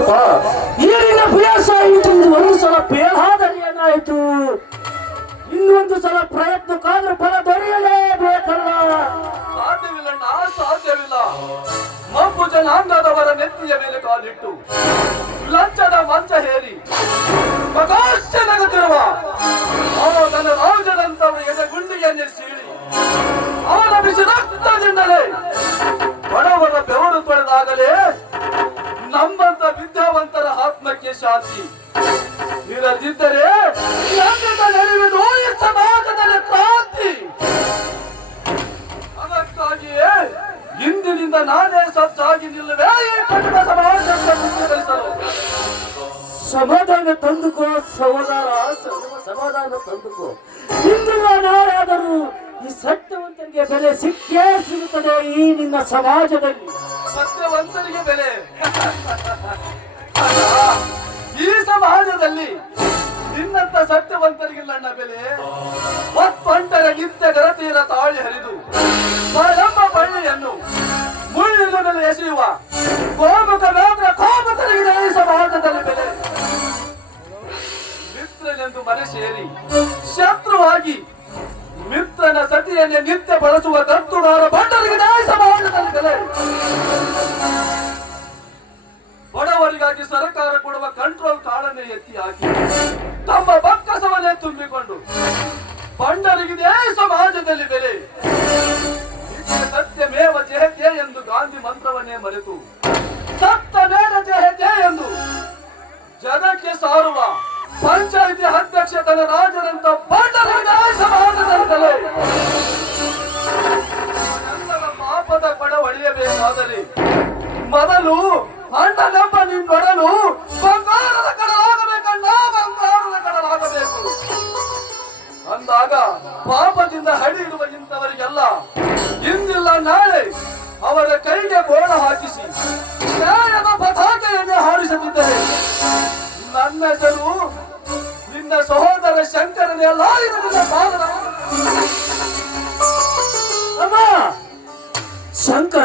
ಅಪ್ಪ ಏನಿನ ಪ್ರಯಾಸ ಆಯಿತು. ಒಂದು ಸಲ ಬೇಹಾದಲ್ಲಿ ಏನಾಯಿತು, ಇನ್ನೊಂದು ಸಲ ಪ್ರಯತ್ನಕ್ಕಾದ್ರೂ ಫಲ ದೊರೆಯಲೇಬೇಕಲ್ಲ. ಸಾಧ್ಯವಿಲ್ಲಣ್ಣ, ಸಾಧ್ಯವಿಲ್ಲ. ಮಬ್ಬು ಜನಾಂಗದವರ ನೆತ್ತಿಯ ಮೇಲೆ ಕಾಲಿಟ್ಟು ಲಂಚದ ಮಂಚ ಹೇರಿ ಪ್ರಕಾಶ ನಗುತ್ತಿರುವ ತನ್ನ ರಾಜದಂತವರ ಎದೆಗುಂಡಿಯನ್ನೇ ಸೀಳಿ ಅವರ ಬಿಸಿ ರಕ್ತದಿಂದಲೇ ಬಡವರ ಬೆವರು ತೊಳೆದಾಗಲೇ ನಮ್ಮಂತ ವಿದ್ಯಾವಂತರ ಆತ್ಮಕ್ಕೆ ಶಾಂತಿ. ಇರದಿದ್ದರೆ ನಡೆಯುವುದು ಈ ಸಮಾಜದಲ್ಲಿ ಕ್ರಾಂತಿ. ಅದಕ್ಕಾಗಿಯೇ ಇಂದಿನಿಂದ ನಾನೇ ಸಜ್ಜಾಗಿ ನಿಲ್ಲುವೆ ಈ ಕಠಿಣ ಸಮಾಜಕ್ಕೆ ಮುಕ್ತಿಗೊಳಿಸಲು. ಸಮಾಧಾನ ತಂದುಕೋ ಸಹೋದರ, ಸಮಾಧಾನ ತಂದುಕೋ. ಇಂದಿನ ನಾರಾದರೂ ಈ ಸತ್ಯವಂತರಿಗೆ ಬೆಲೆ ಸಿಕ್ಕೇ ಸಿಗುತ್ತದೆ ಈ ನಿನ್ನ ಸಮಾಜದಲ್ಲಿ. ಸತ್ಯವಂತರಿಗೆ ಬೆಲೆ ಈ ಸಮಾಜದಲ್ಲಿ ನಿನ್ನಂತ ಸತ್ಯವಂತರಿಗಿಲ್ಲಣ್ಣ ಬೆಲೆ. ಒತ್ತೊಂಟರ ನಿತ್ಯ ಗರತೀರ ತಾಳಿ ಹರಿದು ಎಂಬ ಬಳ್ಳಿಯನ್ನು ಮುಳ್ಳಿನ ಮೇಲೆ ಎಸೆಯುವ ಗೋಮುಖ ವ್ಯಾಘ್ರ ಕಾಮುಕರಿಗೆ ಈ ಸಮಾಜದಲ್ಲಿ ಬೆಲೆ. ಮಿತ್ರನೆಂದು ಮನೆ ಸೇರಿ ಶತ್ರುವಾಗಿ ಮಿತ್ರನ ಸತಿಯನ್ನೇ ನಿತ್ಯ ಬಳಸುವ ಕತ್ತುಗಾರ ಭಂಡರಿಗೆ ಈ ಸಮಾಜದಲ್ಲಿ ಬೆಲೆ. ಬಡವರಿಗಾಗಿ ಸರ್ಕಾರ ಕೊಡುವ ಕಂಟ್ರೋಲ್ ಕಾಳನ್ನೇ ಎತ್ತಿ ಹಾಕಿ ತಮ್ಮ ಬಕ್ಕಸವನ್ನೇ ತುಂಬಿಕೊಂಡು ಬಂಡರಿಗಿದೆ ಸಮಾಜದಲ್ಲಿ ಬೆಲೆ. ಸತ್ಯಮೇವ ಜಯತೆ ಎಂದು ಗಾಂಧಿ ಮಂತ್ರವನ್ನೇ ಮರೆತು ಸತ್ತ ಮೇಲ ಜಯತೆ ಎಂದು ಜಗಕ್ಕೆ ಸಾರುವ ಪಂಚಾಯಿತಿ ಅಧ್ಯಕ್ಷ ತನ್ನ ರಾಜರಂತ ಬಂಡರಿಗಿದೆ ಸಮಾಜದಲ್ಲಿ ಬೆಲೆ. ಎಲ್ಲರ ಪಾಪದ ಪಡ ಹೊಡೆಯಬೇಕಾದರೆ ಮೊದಲು ಅಣ್ಣನೆಂಬ ನಿನ್ನೊಡಲು ಬಂಗಾರದ ಕಡಲಾಗಬೇಕಣ್ಣ, ಬಂಗಾರದ ಕಡಲಾಗಬೇಕು. ಅಂದಾಗ ಪಾಪದಿಂದ ಹಡಿ ಇಡುವ ಇಂಥವರಿಗೆಲ್ಲ ಇಂದಿಲ್ಲ ನಾಳೆ ಅವರ ಕೈಗೆ ಗೋಳ ಹಾಕಿಸಿ ನ್ಯಾಯದ ಪತಾಕೆಯನ್ನು ಹಾರಿಸುತ್ತಿದ್ದರೆ ನನ್ನ ಹೆಸರು ನಿನ್ನ ಸಹೋದರ ಶಂಕರನೇ ಅಲ್ಲ. ಶಂಕರ